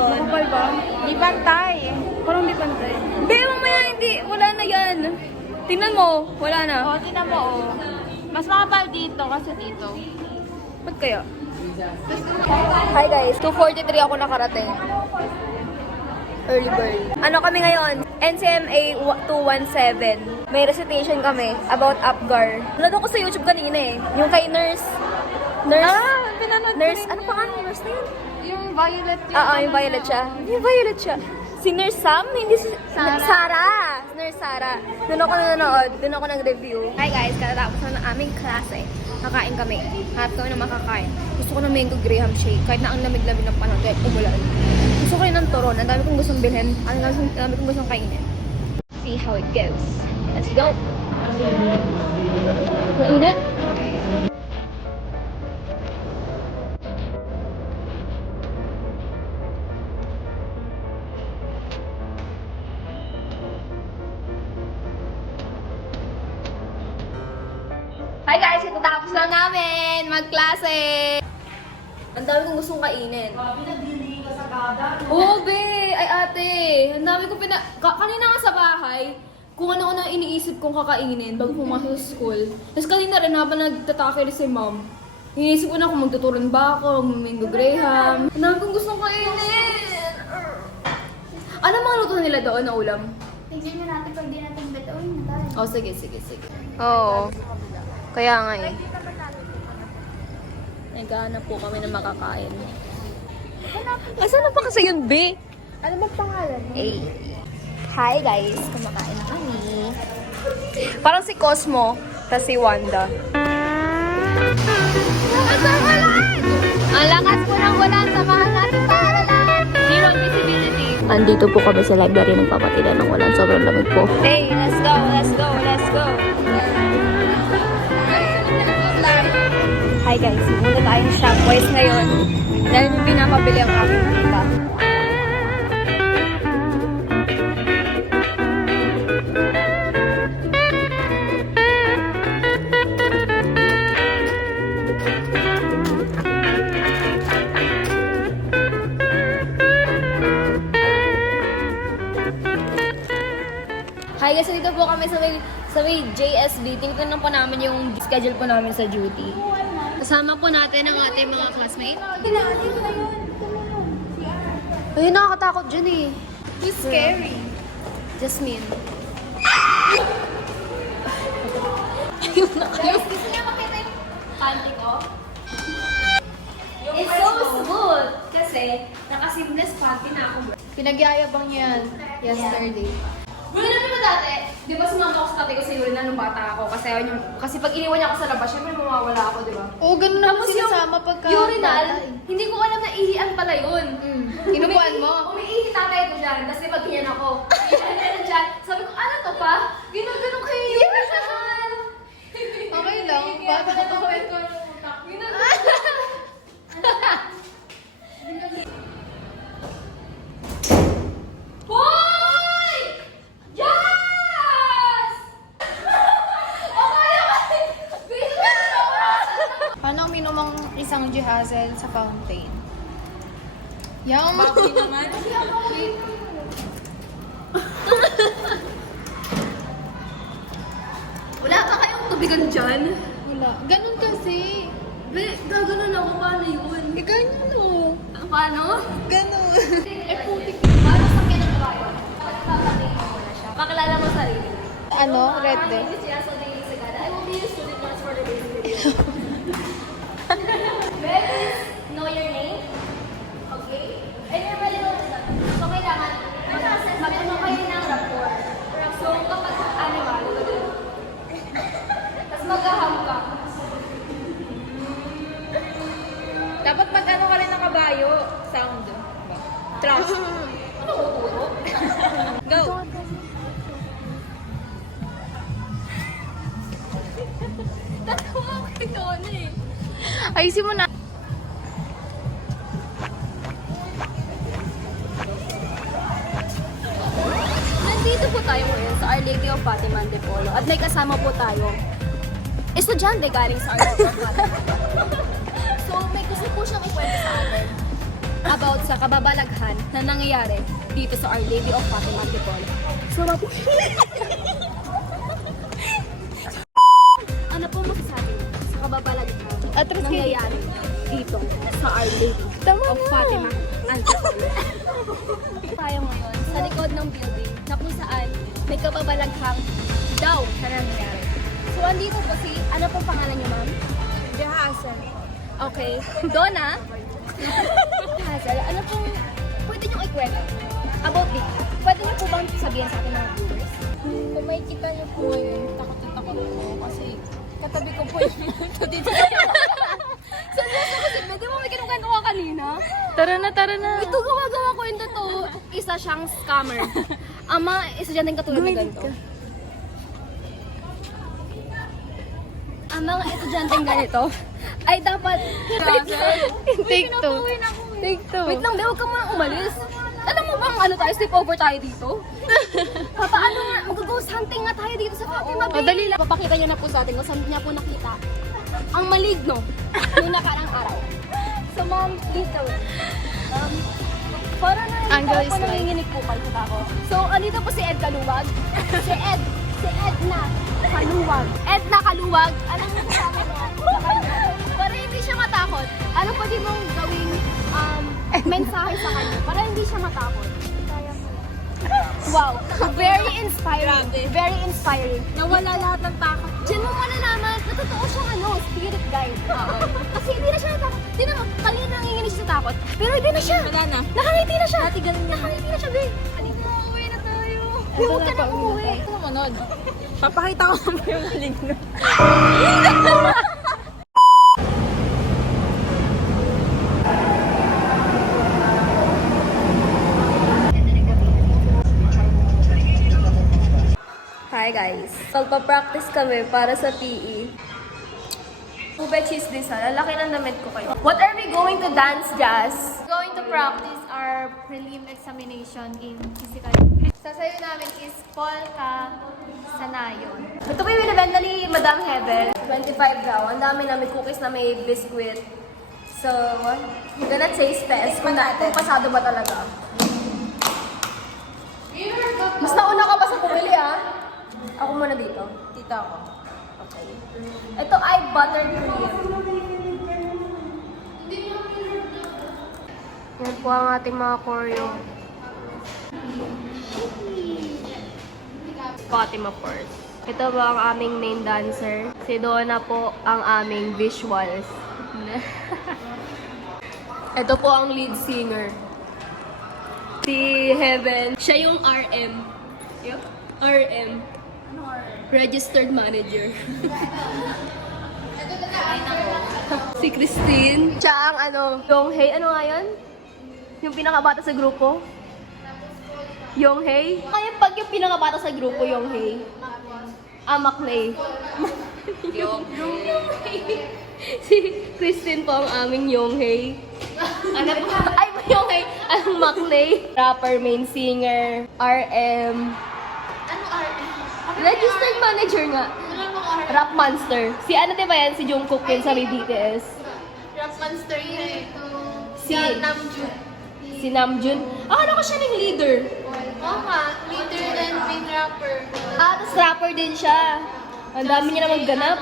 ngayon. Makapal ba? Di pantay. Parang di pantay. Be, mamaya hindi. Wala na yan. Tingnan mo. Wala na. Oo, tinan mo, oh. Mas makapal dito kasi dito. Ba't kaya? Hi guys, 2.43 ako nakarating. Early bird. Ano kami ngayon? NCMA 217. May recitation kami about Apgar. Nanood ko sa YouTube kanina eh. Yung kay nurse. Nurse. Ah, pinanood nurse. Ano pa nga nurse na yun? Yung violet yung... Oo, yung violet siya. Yung violet siya. Si Nurse Sam? Hindi si... Sarah. Sarah! Nurse Sarah. Doon ako nanonood. Doon ako nag-review. Hi guys, katatapos na ng aming klase. Kakain kami. Hanap kami ng makakain. Gusto ko ng mango graham shake. Kahit na ang lamig-lamig ng panahon dahil umulan. Gusto ko rin ng turon. Ang dami kong gustong bilhin. Ang dami kong gustong kainin. See how it goes. Let's go! Mainit? Hi guys! Katapos na namin magklase! Ang dami kong gustong kainin. Oo, be! Ay, ate! Ang dami kong pina... Ka- kanina nga sa bahay, kung ano na iniisip kong kakainin bago pumasok sa school. Tapos kanina rin habang nagtatake rin si mom, iniisip ko na kung magtuturon ba ako, mag-mango graham. Ang dami kong gustong kainin! Ano mga luto nila doon na ulam? Tignan nyo natin pag di natin na tayo. Oh, sige, sige, sige. Oo. Kaya nga eh. Naghahanap po kami ng makakain. Asan na pa kasi yun, B? Ano bang pangalan? Hey. Hi guys, kumakain na kami. Parang si Cosmo, tapos si Wanda. Ang lakas po ng ulan, samahan natin para lang. Zero visibility. Andito po kami sa library nagpapatila ng ulan. Sobrang lamig po. Hey, let's go, let's go, let's go. Hi guys, pumunta tayo sa Shopwise ngayon. Dahil pinapabili ang aking tita. Hi guys, dito po kami sa may, sa may JSB. Tingnan po namin yung schedule po namin sa duty. Kasama po natin ang ating mga classmate. Ayun, nakakatakot dyan eh. It's scary. Jasmine. Guys, gusto niyo makita yung panty ko? It's so smooth. Kasi, naka-seamless panty na ako. Pinagyayabang niya yan yesterday. Wala na naman dati. Di ba sumama ako sa tatay ko sa urina nung bata ako? Kasi, ayaw niya, kasi pag iniwan niya ako sa labas, syempre mawawala ako, di ba? Oo, ganun naman Tapos sinasama pagka... urinal, bata eh. hindi ko alam na ihian pala yun. Mm. Inupuan mo? Umiihi tatay ko dyan, tapos di ba ganyan ako. Ganyan dyan. Sabi ko, ano to pa? Ginaganon kayo yung urinal. Okay lang. Bata ka pa. Hoy! Yes! Paano uminom ang isang jihazel sa fountain? Yung... naman. Wala pa kayong tubigan dyan? Wala. Ganun kasi. Be, gaganon ako. Paano yun? Eh, ganyan o. Paano? Ganun. Eh, putik. Paano sa kinagawa Papatingin mo na siya. Pakilala mo sarili. ano? Red Dead. Ayusin mo na. Nandito po tayo ngayon sa Our Lady of Fatima Antipolo at may kasama po tayo. Estudyante galing sa Our Lady of Fatima. so may gusto po siyang ikwento sa atin about sa kababalaghan na nangyayari dito sa Our Lady of Fatima Antipolo. So, mapu... ano nangyayari dito sa Our Lady of Fatima Antipolo? Tayo ngayon sa likod ng building na kung saan may kababalaghang daw na nangyayari. So, andito po si, ano pong pangalan niyo, ma'am? Jahasan. Okay. Donna? Hazel, ano pong pwede niyong ikwento about dito? Pwede niyo po bang sabihin sa atin mga viewers? Kung may kita niyo po ngayon, takot na takot po kasi katabi ko po yung ito dito. Seryoso kasi, di ba may kinukwento ka kanina? Tara na, tara na. Ito gawa-gawa kwento to. Isa siyang scammer. Ang mga estudyanteng katulad na ganito. Ang mga estudyanteng ganito ay dapat... Take two. Take two. Wait lang, huwag ka munang umalis. Alam mo bang ano tayo, sleep over tayo dito? Papaano nga, mag-ghost hunting nga tayo dito sa Fatima Bay. O, dali lang. Papakita niya na po sa atin kung saan niya po nakita ang maligno noong nakarang araw. So ma'am, daw. Um, para na is po right. nanginginig po kayo ako. So, andito po si Ed Kaluwag. si Ed. Si Edna Kaluwag. Edna Kaluwag. Anong sa kanya? Para hindi siya matakot. Ano pwede mong gawing um, mensahe sa kanya? Para hindi siya matakot. Wow, very inspiring. Very inspiring. Nawala lahat ng takot. Diyan mo malalaman na totoo siyang ano, spirit guide. Kasi hindi na siya natakot. Tingnan mo, kanina nanginginig siya sa takot. Pero hindi na siya. Wala na. Nakangiti na siya. Dati ganun. Nakangiti na siya, babe. Halika, umuwi na tayo. Babe, huwag ka na umuwi. Ito manod. Papakita ko mo yung maligno. Hi guys. Magpa-practice kami para sa PE. Ube cheese din sa lalaki ng damit ko kayo. What are we going to dance, Jazz? Going to practice our prelim examination in physical. Sasayo namin is Polka Sanayon. Ito po yung binibenta ni Madam Heaven. 25 daw. Ang dami namin cookies na may biscuit. So, we're gonna taste test kung, na, kung pasado ba talaga. Mas nauna ka pa sa pumili ah. Ako muna dito. Tita ko. Okay. Ito ay buttercream. Yan po ang ating mga choreo. Fatima first. Ito ba ang aming main dancer? Si Donna po ang aming visuals. Ito po ang lead singer. Si Heaven. Siya yung RM. Yup. RM. Registered manager. si Christine. Siya ang ano, yung hey, ano nga yun? Yung pinakabata sa grupo? Yung hey? Kaya pag yung pinakabata sa grupo, yung hey? Ah, Maclay. yung hey. si Christine po ang aming yung hey. Ano po? Ay, yung hey. Ang Maclay. Rapper, main singer, RM. Ano RM? Registered manager nga. Ano? Rap Monster. Si ano di ba yan? Si Jungkook yun sa may BTS. Rock Monster yun. Ito. Si- Namjoon. Si Namjoon. Akala ko siya ng leader. Oo nga. Leader and main rapper. Ah, tapos rapper din siya. Ang dami niya naman ganap.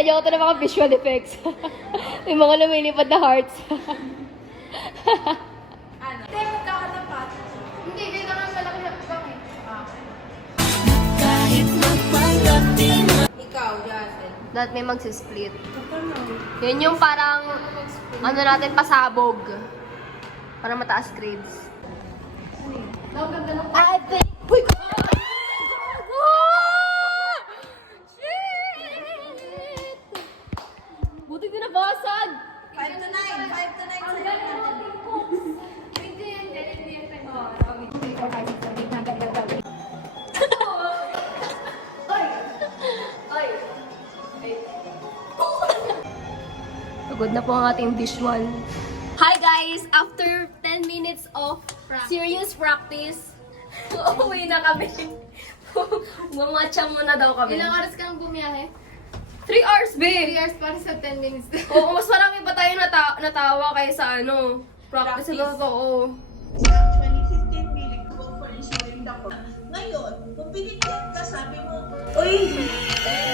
Sadya ko ito ng mga visual effects. May mga lumilipad na hearts. Hindi, magkakatapat. Hindi, kailangan malaki na. Bakit? Dapat may magsisplit. Yan yung parang, ano natin, pasabog. Para mataas grades. I think... Pagod na po ang ating visual. Hi guys! After 10 minutes of Practice. serious practice. Uuwi na kami. Mamatcha muna daw kami. Ilang oras kang bumiyahe? 3 hours, 3 babe! hours para sa 10 minutes. Oo, mas marami pa tayo nata natawa kaysa ano, practice sa totoo. Actually, 15 million go for ensuring the court. Ngayon, kung binigyan ka, sabi mo, Uy, eh,